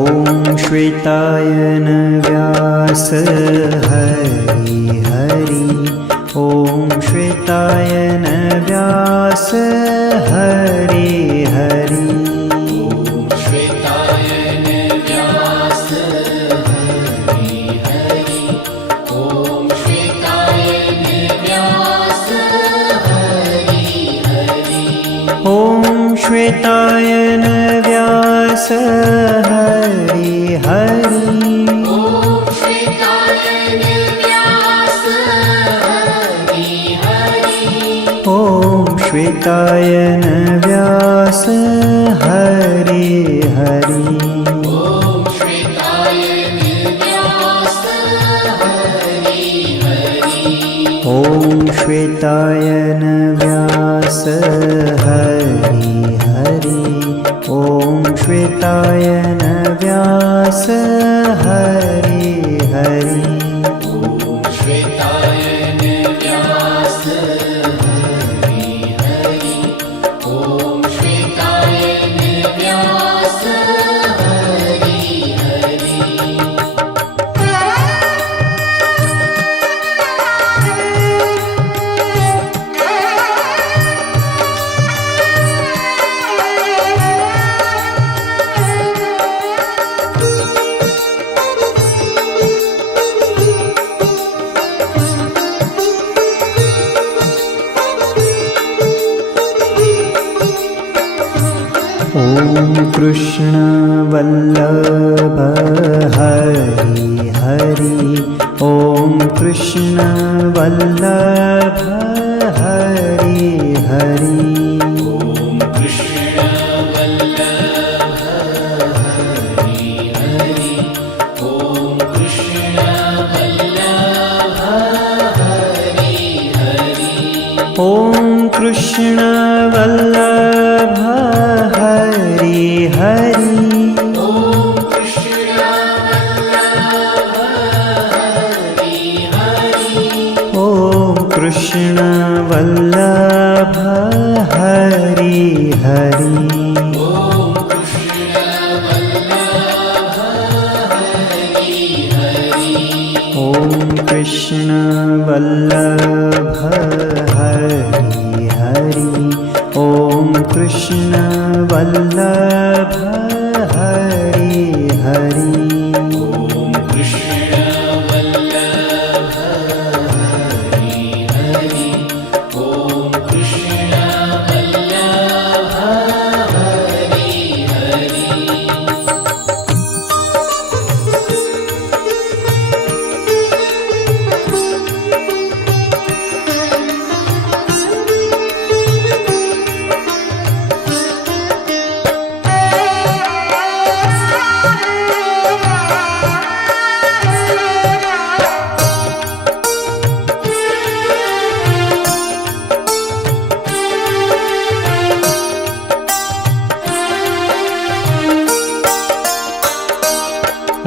ॐ श्वेतायन व्यास हरि हरि। ॐ श्वेतायन व्यास हरि हरि। ॐ श्वेतायन व्यास हरि हरि। ॐ श्वेतायन व्यास हरि हरि। ॐ श्वेतायन व्यास हरि हरि। ॐ श्वेतायन व्यास हरि हरि। ॐ कृष्ण वल्लभ हरि हरि। ॐ कृष्ण वल्लभ हरि हरि। ॐ कृष्ण वल्लभ हरि हरि। ॐ कृष्ण वल्लभ हरि हरि। ॐ कृष्ण वल्लभ हरि हरि। ॐ कृष्ण वल्लभ हरि हरि।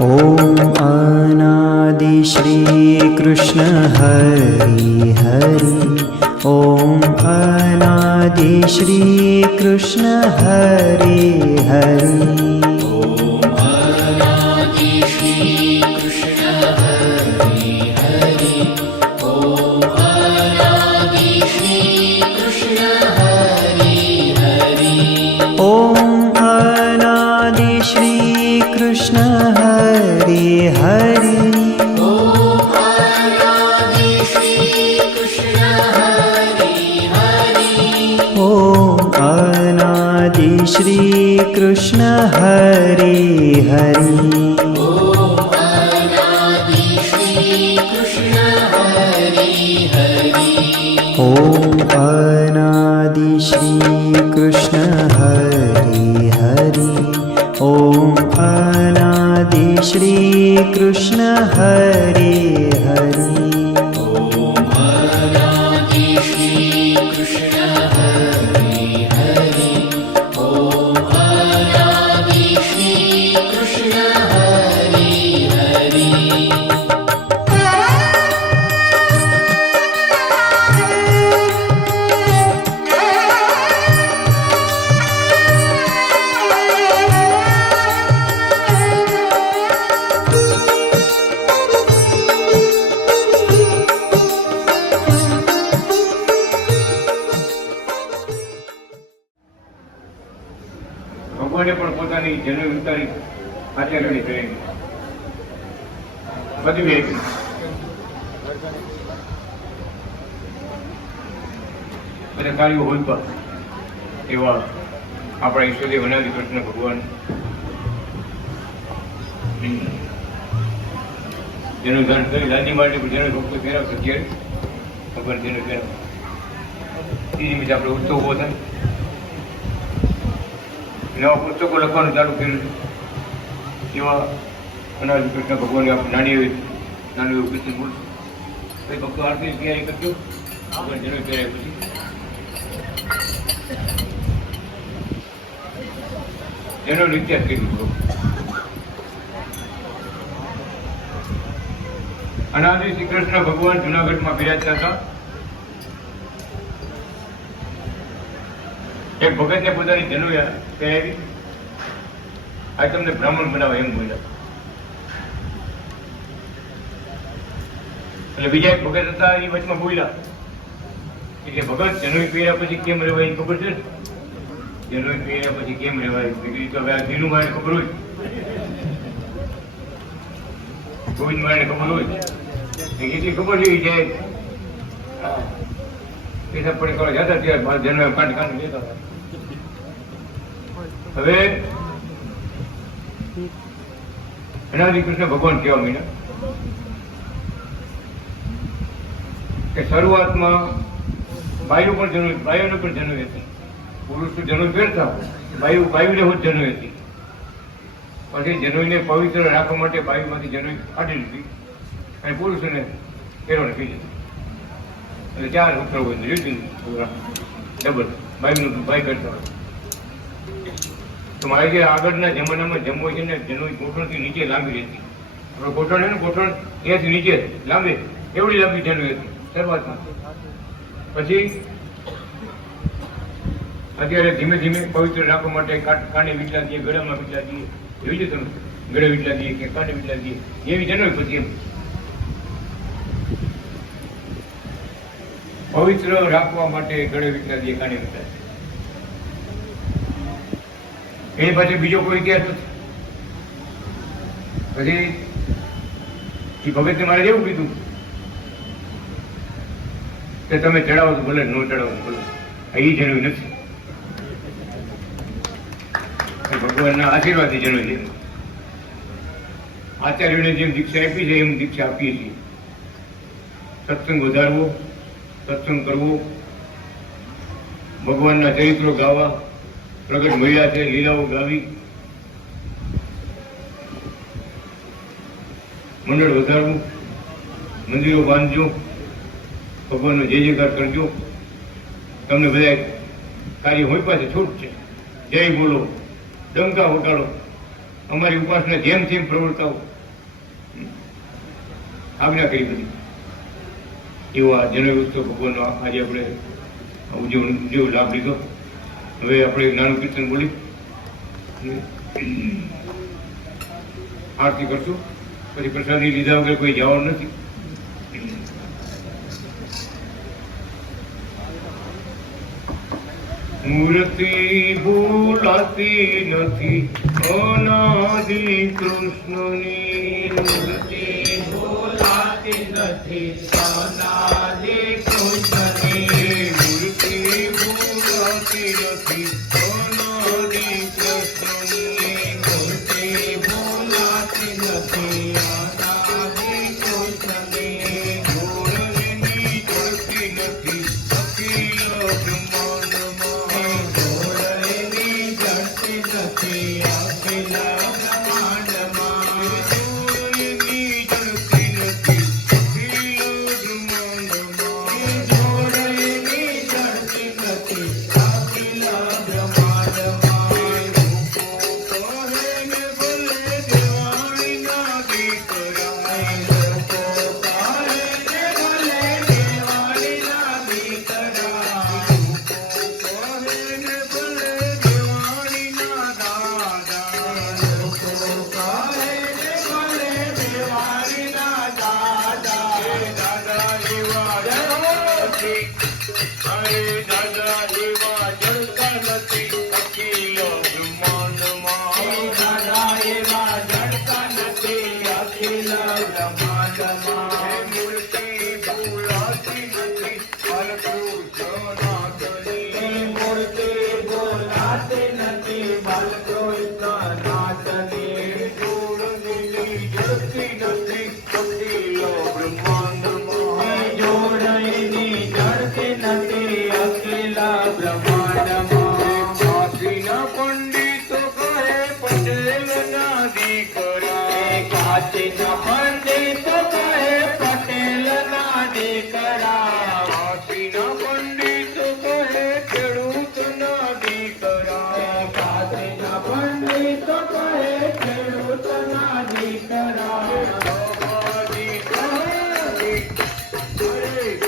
ॐ अनादि श्री कृष्ण हरि हरि। ॐ अनादि श्री कृष्ण हरि हरि। ॐ अनादि श्री कृष्ण हरि हरि। ॐ अनादि श्री कृष्ण हरि हरि। ॐ अनादि श्री कृष्ण हरि हरि। ॐ अनादि श्री कृष्ण हरि हरि। ઉતારી આચાર્યની ટ્રેનિંગ બધી વેચી. બધા કાર્યો હોય પણ એવા આપણા ઈશ્વરદેવ અનાદિ કૃષ્ણ ભગવાન જેનું ધન કરી દાદી માટે જેનો ભક્તો ફેરવશે ત્યારે ખબર જેને ફેરવ એ નિમિત્તે આપણે ઉત્સવ ઉભો થાય. નવા પુસ્તકો લખવાનું ચાલુ કર્યું છે. એવા અનાદિ કૃષ્ણ ભગવાનની આપણે નાનું એવું કૃષ્ણ બોલ એ ભક્તો આરતી તૈયારી કરજો. ભગવાન જેનો ફેરાય પછી એનો ઇતિહાસ કહી દીધો. અનાદિ શ્રી કૃષ્ણ ભગવાન જુનાગઢમાં બિરાજતા હતા. એક ભગતને પોતાની જનોયા કહેવી આ તમને બ્રાહ્મણ બનાવે એમ બોલ્યા. એટલે બીજા એક ભગત હતા એ વચમાં બોલ્યા કે ભગત જનોઈ પહેર્યા પછી કેમ રહેવાય એ ખબર છે ને? જનોઈ પહેર્યા પછી કેમ રહેવાય? તો હવે આ જીનું મારે ખબર હોય, ગોવિંદ મારે ખબર હોય એટલી ખબર છે કે પેશાબ પડી કરવા જતા ત્યારે જન્મ કાંડ કાંડ લેતા હતા. હવે અનાદિ કૃષ્ણ ભગવાન કહેવા માંડ્યા કે શરૂઆતમાં બાયુ પણ જન્મ, બાયુને પણ જન્મ હતી. પુરુષ જન્મ ફેરતા બાયુને હું જન્મ હતી. પછી જનોઈને પવિત્ર રાખવા માટે બાયુમાંથી જનોઈ કાઢી લીધી અને પુરુષને ફેરવાને કહી દીધી. એટલે 4 પુત્ર હોય ડબલ બાયુનું ભાઈ કરતા હોય. તો મારે જે આગળના જમાનામાં જમવો છે ને જનોઈ ગોઠણથી નીચે લાંબી રહેતી. આપણે ગોઠણ છે ને ગોઠણ ત્યાંથી નીચે લાંબી એવડી લાંબી જનોઈ હતી શરૂઆતમાં. પછી અત્યારે ધીમે ધીમે પવિત્ર રાખવા માટે કાંડે વીટલા દઈએ, ગળામાં વીટલા દઈએ, એવી રીતે તમે ગળે વીટલા દઈએ કે કાંડે વીટલા દઈએ એવી જનોઈ પછી એમ પવિત્ર રાખવા માટે ગળે વીટલા દઈએ, કાંડે વીટલા દઈએ. એ પછી બીજો કોઈ ઇતિહાસ નથી. પછી એ ભગતને મારે એવું કીધું કે તમે ચડાવો તો ભલે, ન ચડાવો તો ભલે, એ જનોઈ નથી. ભગવાનના આશીર્વાદથી જનોઈ છે. આચાર્યોને જેમ દીક્ષા આપી છે એમ દીક્ષા આપીએ છીએ. સત્સંગ વધારવો, સત્સંગ કરવો, ભગવાનના ચરિત્રો ગાવા, પ્રગટ મળ્યા છે લીલાઓ ગાવી, મંડળ વધારવું, મંદિરો બાંધજો, ભગવાનનો જય જયકાર કરજો. તમને બધા કાર્ય હોય પાસે છૂટ છે. જય બોલો, ડંકા વગાડો, અમારી ઉપાસના જેમ તેમ પ્રવર્તાવો, આજ્ઞા કરી બધી. એવો આ જનોઈ ઉત્સવ ભગવાનનો આજે આપણે ઉજવ લાભ લીધો. હવે આપણે નાનું કીર્તન બોલી આરતી કરશું. પછી પ્રસાદી લીધા વગર કોઈ જવાનું નથી. મૂર્તિ ભૂલાતી નથી અનાદિ કૃષ્ણની. મૂર્તિ ભૂલાતી નથી અનાદિ કૃષ્ણની. મૂર્તિ ભૂલાતી નથી અનાદિ કૃષ્ણની. મૂર્તિ ભૂલાતી નથી અનાદિ કૃષ્ણની. ધોરણની ચડતી નથી અખિલ બ્રહ્માંડમાં. ધોરણની ચડતી નથી અખિલ બ્રહ્માંડમાં. ધોરણની ચડતી નથી અખિલ બ્રહ્માંડમાં. ધોરણની કાશીના પંડિત કહે પટેલના દીકરા, કાશીના પંડિત કહે ખેડૂતના દીકરા, કાશીના પંડિત કહે ખેડૂતના દીકરા.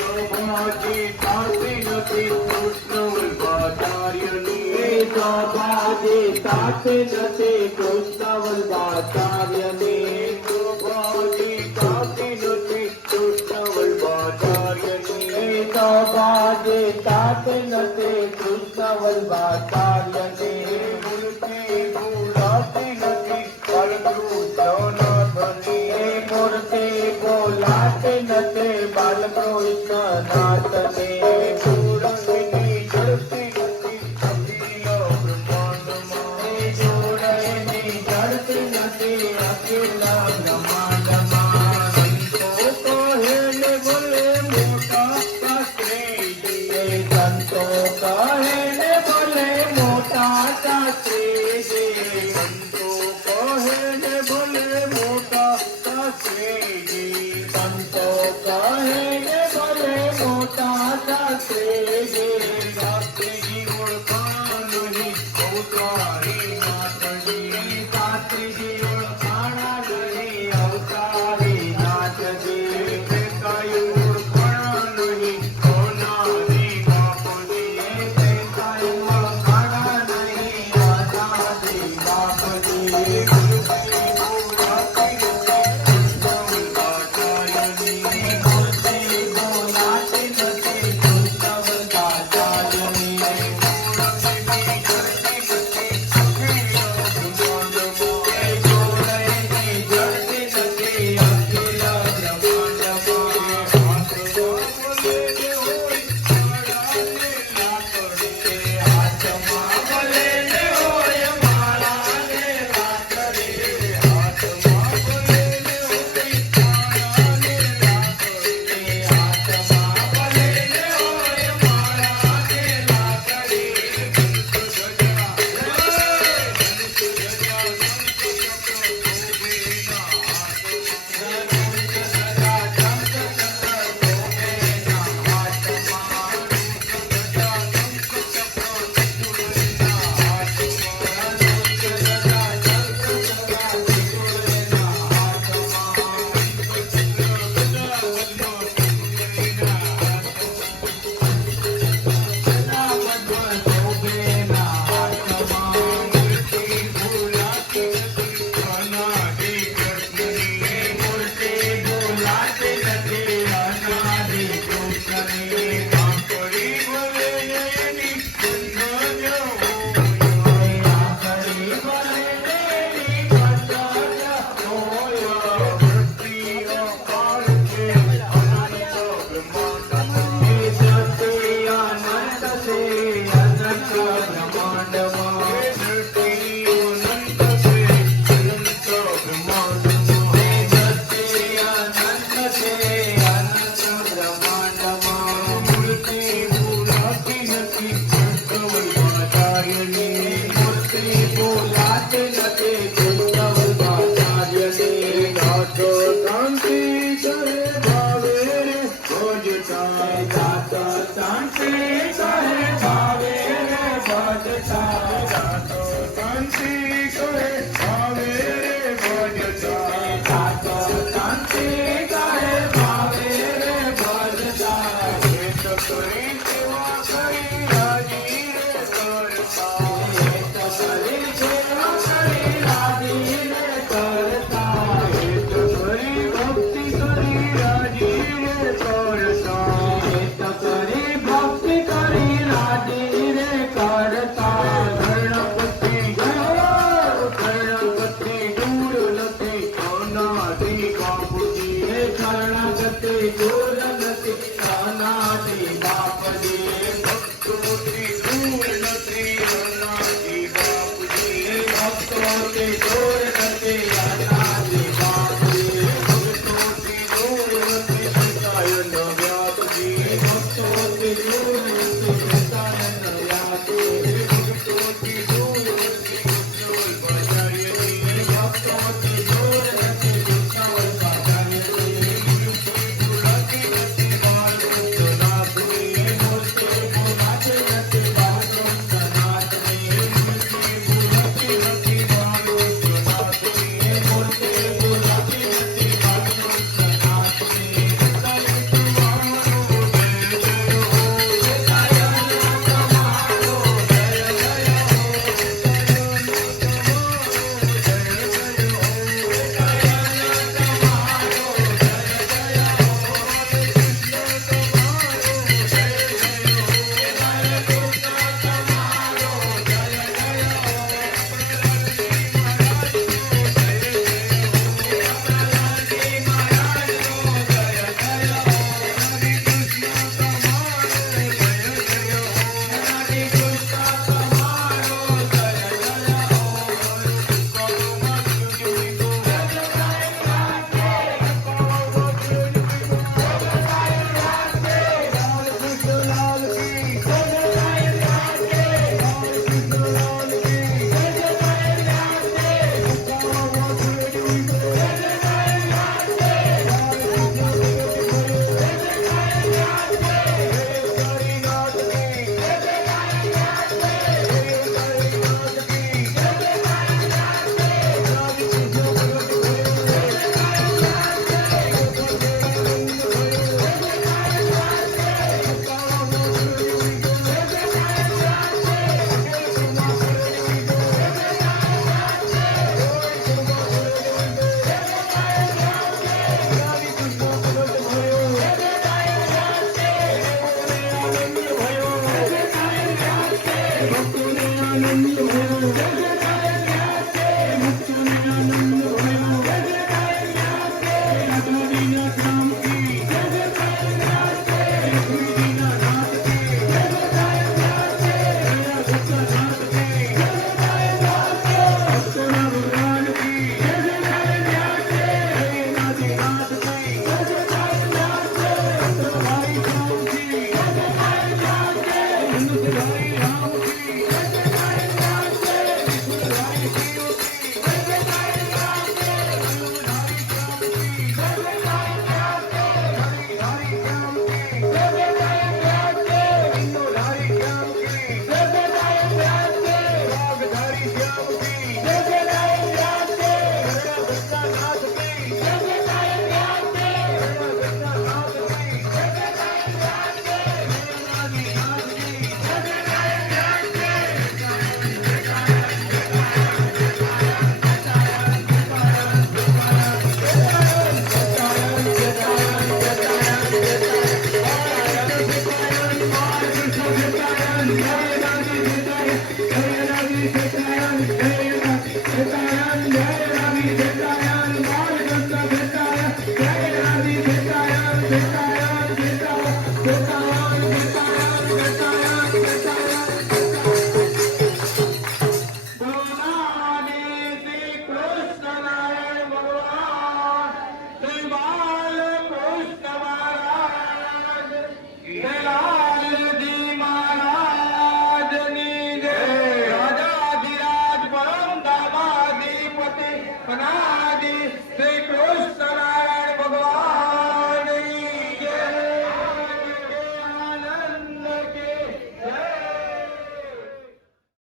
બાબાજી કાશી નથી કૃષ્ણ વલ્ભાચાર્યની, બાબાજી સાથે નથી કૃષ્ણ વલ્ભાચાર્યની, બાબાજી કાશી નથી કૃષ્ણ વલ્ભાચાર્યની, બાબાજી સાથે નથી કૃષ્ણ વલ્ભાચાર્યની. મૂર્તિ ભૂલાતી નથી બાલકૃષ્ણનાથની, મૂર્તિ બોલાતી નથી બાલકૃષ્ણનાથની. જોડણીની જડતી નથી અખિલ બ્રહ્માંડમાં, જોડણીની જડતી નથી અખિલ બ્રહ્માંડમાં.